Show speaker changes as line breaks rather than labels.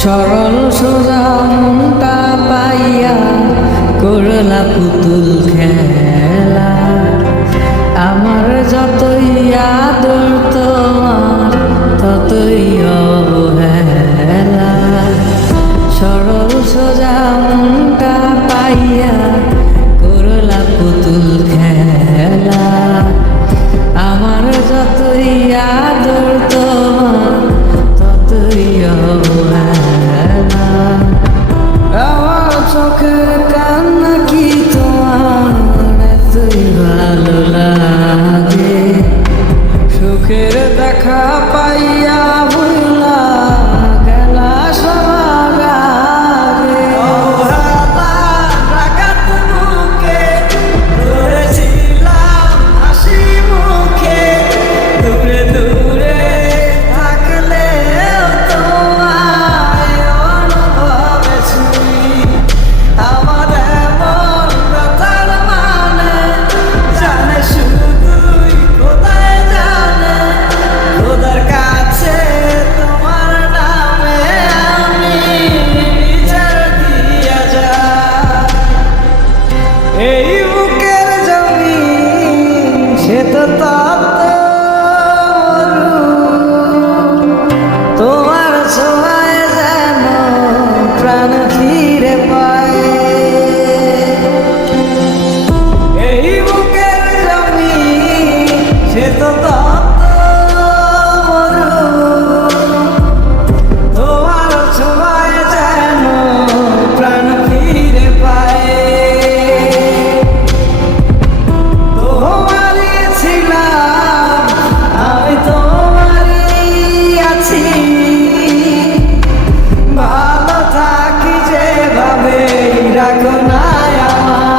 সরল সোজা মনটা পাইয়া করলা পুতুল na এভাবেই রাখো না আমার।